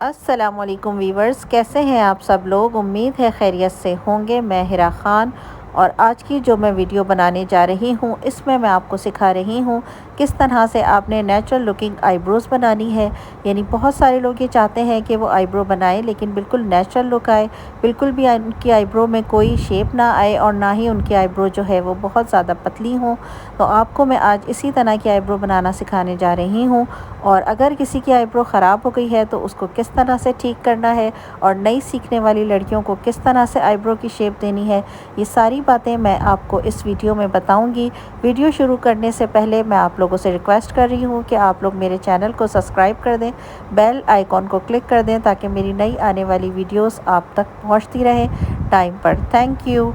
अस्सलामुअलैकुम वीवर्स, कैसे हैं आप सब लोग। उम्मीद है खैरियत से होंगे। मैं हिरा ख़ान और आज की जो मैं वीडियो बनाने जा रही हूँ इसमें मैं आपको सिखा रही हूँ किस तरह से आपने नेचुरल लुकिंग आईब्रोज़ बनानी है। यानी बहुत सारे लोग ये चाहते हैं कि वो आईब्रो बनाएं लेकिन बिल्कुल नेचुरल लुक आए, बिल्कुल भी उनकी आईब्रो में कोई शेप ना आए और ना ही उनकी आईब्रो जो है वो बहुत ज़्यादा पतली हो। तो आपको मैं आज इसी तरह की आईब्रो बनाना सिखाने जा रही हूँ। और अगर किसी की आईब्रो ख़राब हो गई है तो उसको किस तरह से ठीक करना है और नई सीखने वाली लड़कियों को किस तरह से आईब्रो की शेप देनी है, ये सारी बातें मैं आपको इस वीडियो में बताऊंगी। वीडियो शुरू करने से पहले मैं आप लोगों से रिक्वेस्ट कर रही हूँ कि आप लोग मेरे चैनल को सब्सक्राइब कर दें, बेल आइकॉन को क्लिक कर दें ताकि मेरी नई आने वाली वीडियोस आप तक पहुँचती रहें टाइम पर। Thank you.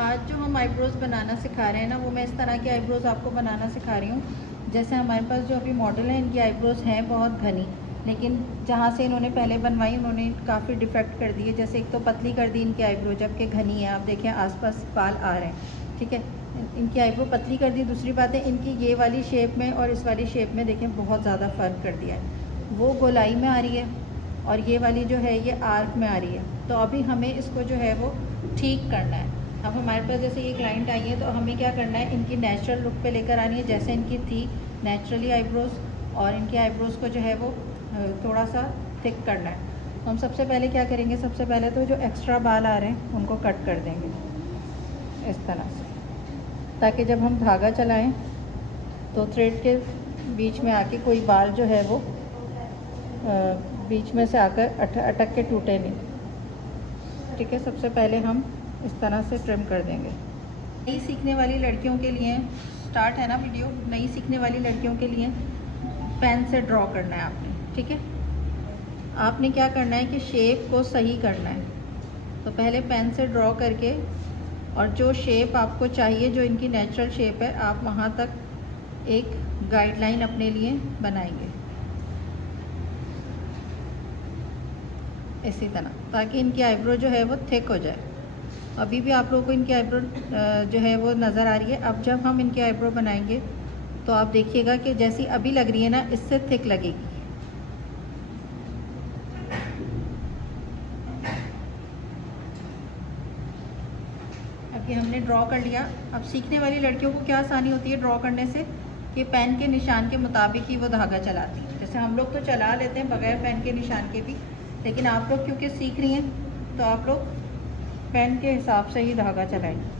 आज जो हम आईब्रोज़ बनाना सिखा रहे हैं ना, वो मैं इस तरह की आईब्रोज़ आपको बनाना सिखा रही हूँ। जैसे हमारे पास जो अभी मॉडल है, इनकी आईब्रोज़ हैं बहुत घनी, लेकिन जहाँ से इन्होंने पहले बनवाई उन्होंने काफ़ी डिफेक्ट कर दिए। जैसे एक तो पतली कर दी इनकी आईब्रो, जबकि घनी है। आप देखें आसपास बाल आ रहे हैं, ठीक है। इनकी आईब्रो पतली कर दी। दूसरी बात है, इनकी ये वाली शेप में और इस वाली शेप में देखें बहुत ज़्यादा फ़र्क कर दिया है। वो गोलाई में आ रही है और ये वाली जो है ये आर्क में आ रही है। तो अभी हमें इसको जो है वो ठीक करना है। अब हमारे पास जैसे ये क्लाइंट आई है तो हमें क्या करना है, इनकी नेचुरल लुक पे लेकर आनी है जैसे इनकी थी नेचुरली आईब्रोज़, और इनकी आईब्रोज़ को जो है वो थोड़ा सा थिक करना है। तो हम सबसे पहले क्या करेंगे, सबसे पहले तो जो एक्स्ट्रा बाल आ रहे हैं उनको कट कर देंगे इस तरह से, ताकि जब हम धागा चलाएं तो थ्रेड के बीच में आके कोई बाल जो है वो बीच में से आकर अटक के टूटे नहीं, ठीक है। सबसे पहले हम इस तरह से ट्रिम कर देंगे। नई सीखने वाली लड़कियों के लिए स्टार्ट है ना वीडियो, नई सीखने वाली लड़कियों के लिए पेन से ड्रॉ करना है आपने, ठीक है। आपने क्या करना है कि शेप को सही करना है। तो पहले पेन से ड्रॉ करके और जो शेप आपको चाहिए, जो इनकी नेचुरल शेप है, आप वहाँ तक एक गाइडलाइन अपने लिए बनाएंगे इसी तरह, ताकि इनकी आईब्रो जो है वो थिक हो जाए। अभी भी आप लोगों को इनकी आईब्रो जो है वो नज़र आ रही है। अब जब हम इनकी आईब्रो बनाएंगे तो आप देखिएगा कि जैसी अभी लग रही है ना, इससे थिक लगेगी। अब ये हमने ड्रॉ कर लिया। अब सीखने वाली लड़कियों को क्या आसानी होती है ड्रॉ करने से, कि पेन के निशान के मुताबिक ही वो धागा चलाती है। जैसे हम लोग तो चला लेते हैं बगैर पेन के निशान के भी, लेकिन आप लोग क्योंकि सीख रही हैं तो आप लोग पेन के हिसाब से ही धागा चलाएंगे।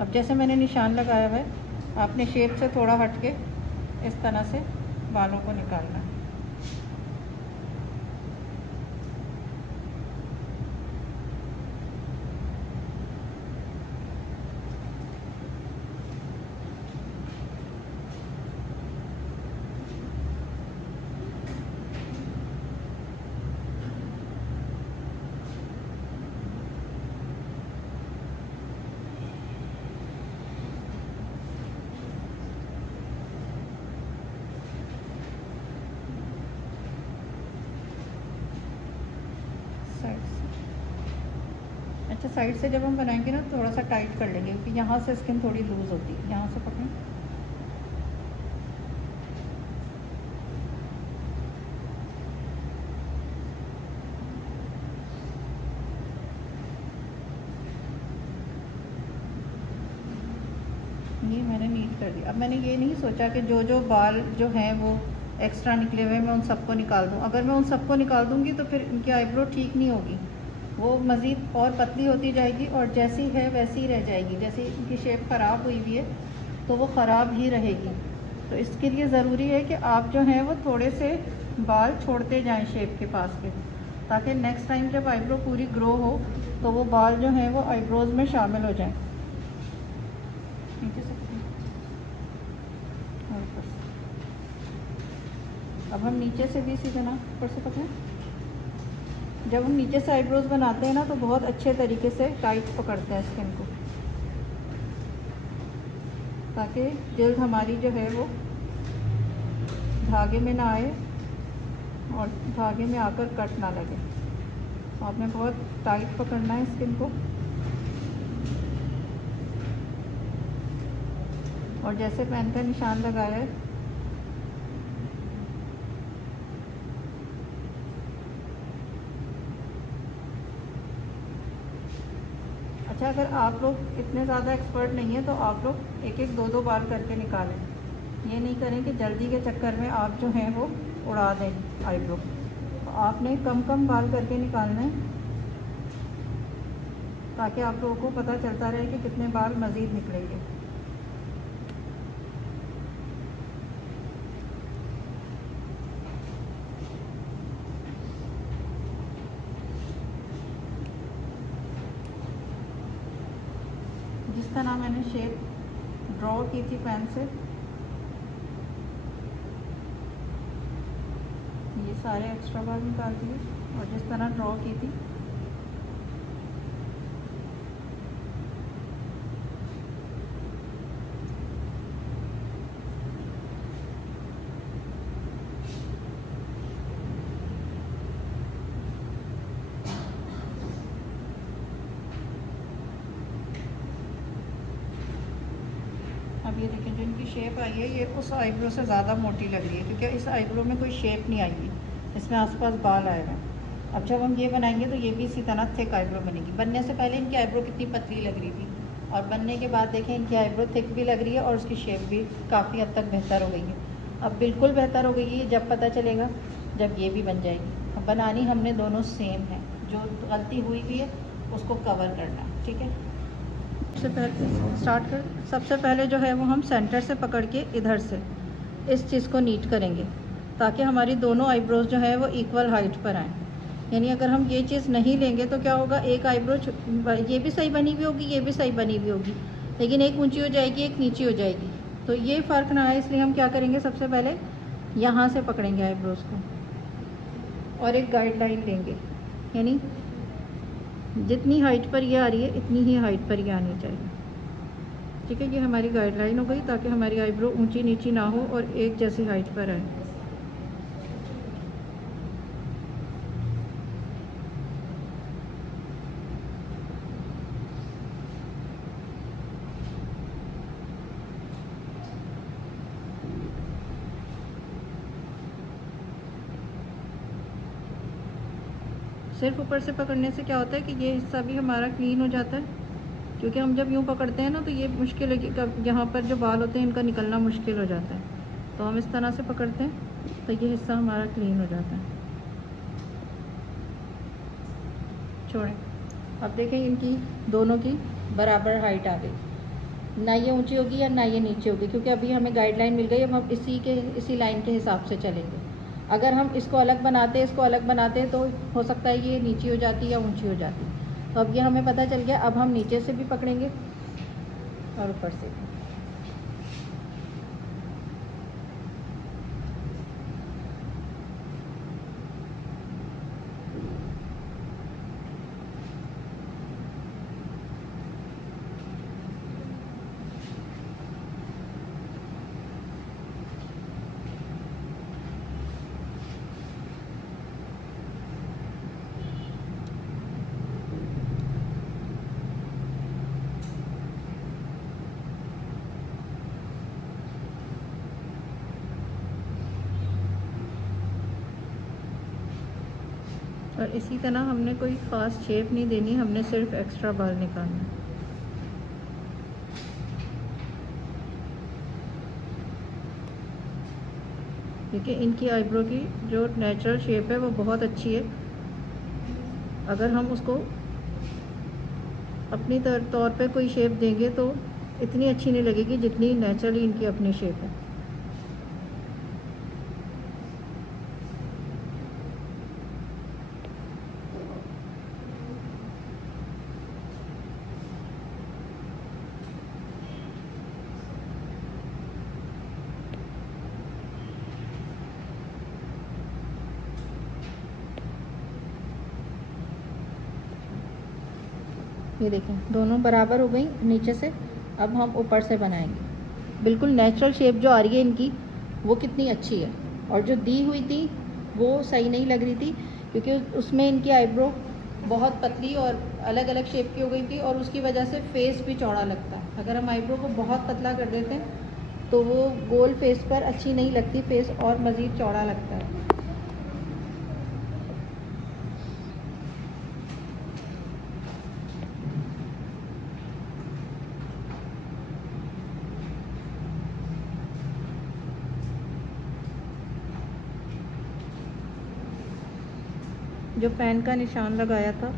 अब जैसे मैंने निशान लगाया हुआ है, आपने शेप से थोड़ा हट के इस तरह से बालों को निकालना है। साइड से, अच्छा साइड से जब हम बनाएंगे ना थोड़ा सा टाइट कर लेंगे, क्योंकि यहाँ से स्किन थोड़ी लूज़ होती है। यहाँ से पकड़ें, ये मैंने नीट कर दिया। अब मैंने ये नहीं सोचा कि जो जो बाल जो हैं वो एक्स्ट्रा निकले हुए मैं उन सबको निकाल दूँ। अगर मैं उन सबको निकाल दूँगी तो फिर इनकी आईब्रो ठीक नहीं होगी, वो मज़ीद और पतली होती जाएगी और जैसी है वैसी ही रह जाएगी। जैसे इनकी शेप ख़राब हुई हुई है तो वो ख़राब ही रहेगी। तो इसके लिए ज़रूरी है कि आप जो हैं वो थोड़े से बाल छोड़ते जाएं शेप के पास के, ताकि नेक्स्ट टाइम जब आईब्रो पूरी ग्रो हो तो वो बाल जो हैं वो आईब्रोज़ में शामिल हो जाएं। नीचे से और ऊपर से। अब हम नीचे से भी इसी तरह ऊपर से पकड़ें। जब हम नीचे से आईब्रोज़ बनाते हैं ना तो बहुत अच्छे तरीके से टाइट पकड़ते हैं स्किन को, ताकि जल्द हमारी जो है वो धागे में ना आए और धागे में आकर कट ना लगे। तो आपने बहुत टाइट पकड़ना है स्किन को। और जैसे पेन का निशान लगाया है अच्छा, अगर आप लोग इतने ज़्यादा एक्सपर्ट नहीं हैं तो आप लोग एक एक दो दो बाल करके निकालें। ये नहीं करें कि जल्दी के चक्कर में आप जो हैं वो उड़ा दें आईब्रो। तो आपने कम कम बाल करके निकालना है ताकि आप लोगों को पता चलता रहे कि कितने बाल मज़ीद निकलेंगे। जिस तरह मैंने शेप ड्रॉ की थी पेन से, ये सारे एक्स्ट्रा बाल निकाल दिए और जिस तरह ड्रॉ की थी अब ये देखें जो इनकी शेप आई है ये उस आईब्रो से ज़्यादा मोटी लग रही है क्योंकि इस आईब्रो में कोई शेप नहीं आई है, इसमें आसपास बाल आए हैं। अब जब हम ये बनाएंगे तो ये भी इसी तरह थिक आईब्रो बनेगी। बनने से पहले इनकी आईब्रो कितनी पतली लग रही थी और बनने के बाद देखें इनकी आईब्रो थिक भी लग रही है और उसकी शेप भी काफ़ी हद तक बेहतर हो गई है। अब बिल्कुल बेहतर हो गई है जब पता चलेगा जब ये भी बन जाएगी। अब बनानी हमने दोनों सेम है, जो गलती हुई भी है उसको कवर करना, ठीक है। सबसे पहले स्टार्ट कर, सबसे पहले जो है वो हम सेंटर से पकड़ के इधर से इस चीज़ को नीट करेंगे ताकि हमारी दोनों आईब्रोज जो है वो इक्वल हाइट पर आएँ। यानी अगर हम ये चीज़ नहीं लेंगे तो क्या होगा, एक आईब्रो ये भी सही बनी हुई होगी, ये भी सही बनी हुई होगी, लेकिन एक ऊंची हो जाएगी एक नीची हो जाएगी। तो ये फ़र्क ना आए इसलिए हम क्या करेंगे, सबसे पहले यहाँ से पकड़ेंगे आईब्रोज को और एक गाइडलाइन लेंगे, यानी जितनी हाइट पर ये आ रही है इतनी ही हाइट पर ये आनी चाहिए, ठीक है। ये हमारी गाइडलाइन हो गई ताकि हमारी आईब्रो ऊंची नीची ना हो और एक जैसी हाइट पर आए। सिर्फ ऊपर से पकड़ने से क्या होता है कि ये हिस्सा भी हमारा क्लीन हो जाता है, क्योंकि हम जब यूँ पकड़ते हैं ना तो ये मुश्किल है कि यहाँ पर जो बाल होते हैं इनका निकलना मुश्किल हो जाता है। तो हम इस तरह से पकड़ते हैं तो ये हिस्सा हमारा क्लीन हो जाता है। छोड़ें। अब देखें इनकी दोनों की बराबर हाइट आ गई, ना ये ऊंची होगी या ना ये नीचे होगी, क्योंकि अभी हमें गाइडलाइन मिल गई। अब हम इसी लाइन के हिसाब से चलेंगे। अगर हम इसको अलग बनाते इसको अलग बनाते तो हो सकता है ये नीची हो जाती या ऊंची हो जाती। तो अब ये हमें पता चल गया। अब हम नीचे से भी पकड़ेंगे और ऊपर से भी। और इसी तरह हमने कोई ख़ास शेप नहीं देनी, हमने सिर्फ एक्स्ट्रा बाल निकालना है। देखिए इनकी आईब्रो की जो नेचुरल शेप है वो बहुत अच्छी है। अगर हम उसको अपनी तौर पे कोई शेप देंगे तो इतनी अच्छी नहीं लगेगी जितनी नेचुरली इनकी अपनी शेप है। ये देखें दोनों बराबर हो गई नीचे से। अब हम ऊपर से बनाएंगे। बिल्कुल नेचुरल शेप जो आ रही है इनकी वो कितनी अच्छी है, और जो दी हुई थी वो सही नहीं लग रही थी क्योंकि उसमें इनकी आईब्रो बहुत पतली और अलग अलग शेप की हो गई थी और उसकी वजह से फेस भी चौड़ा लगता है। अगर हम आईब्रो को बहुत पतला कर देते हैं तो वो गोल फेस पर अच्छी नहीं लगती, फेस और मज़ीद चौड़ा लगता है। जो पेन का निशान लगाया था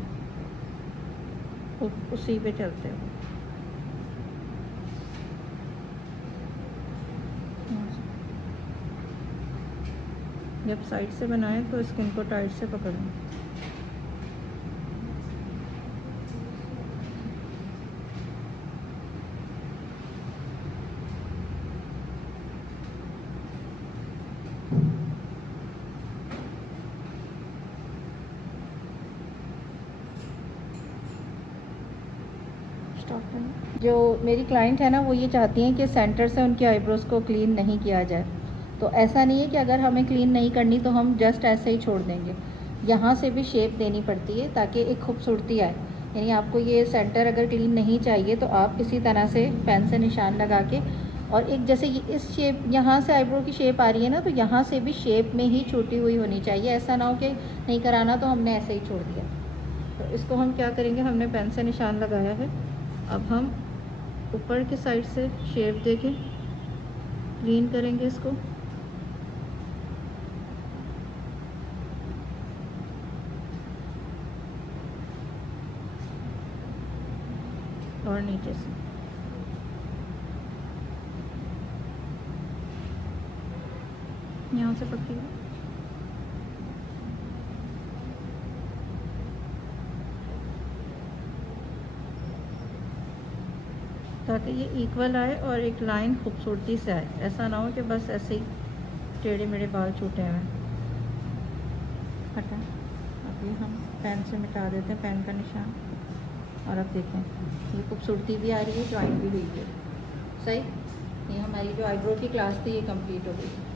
उसी पे चलते हैं। जब साइड से बनाएं तो स्किन को टाइट से पकड़ लें। जो मेरी क्लाइंट है ना, वो ये चाहती हैं कि सेंटर से उनकी आईब्रोज़ को क्लीन नहीं किया जाए। तो ऐसा नहीं है कि अगर हमें क्लीन नहीं करनी तो हम जस्ट ऐसे ही छोड़ देंगे। यहाँ से भी शेप देनी पड़ती है ताकि एक खूबसूरती आए। यानी आपको ये सेंटर अगर क्लीन नहीं चाहिए तो आप इसी तरह से पेन से निशान लगा के, और एक जैसे इस शेप यहाँ से आईब्रो की शेप आ रही है ना, तो यहाँ से भी शेप में ही छूटी हुई होनी चाहिए। ऐसा ना हो कि नहीं कराना तो हमने ऐसे ही छोड़ दिया। तो इसको हम क्या करेंगे, हमने पेन से निशान लगाया है, अब हम ऊपर की साइड से शेप देके क्लीन करेंगे इसको। और नीचे से यहाँ से पकड़िए, ताकि ये इक्वल आए और एक लाइन खूबसूरती से आए। ऐसा ना हो कि बस ऐसे ही टेढ़े मेढ़े बाल छूटे हुए हैं। हटा, अब ये हम पेन से मिटा देते हैं पेन का निशान, और अब देखें ये खूबसूरती भी आ रही है, ज्वाइन भी हुई है। सही, ये हमारी जो आईब्रो की क्लास थी ये कंप्लीट हो गई।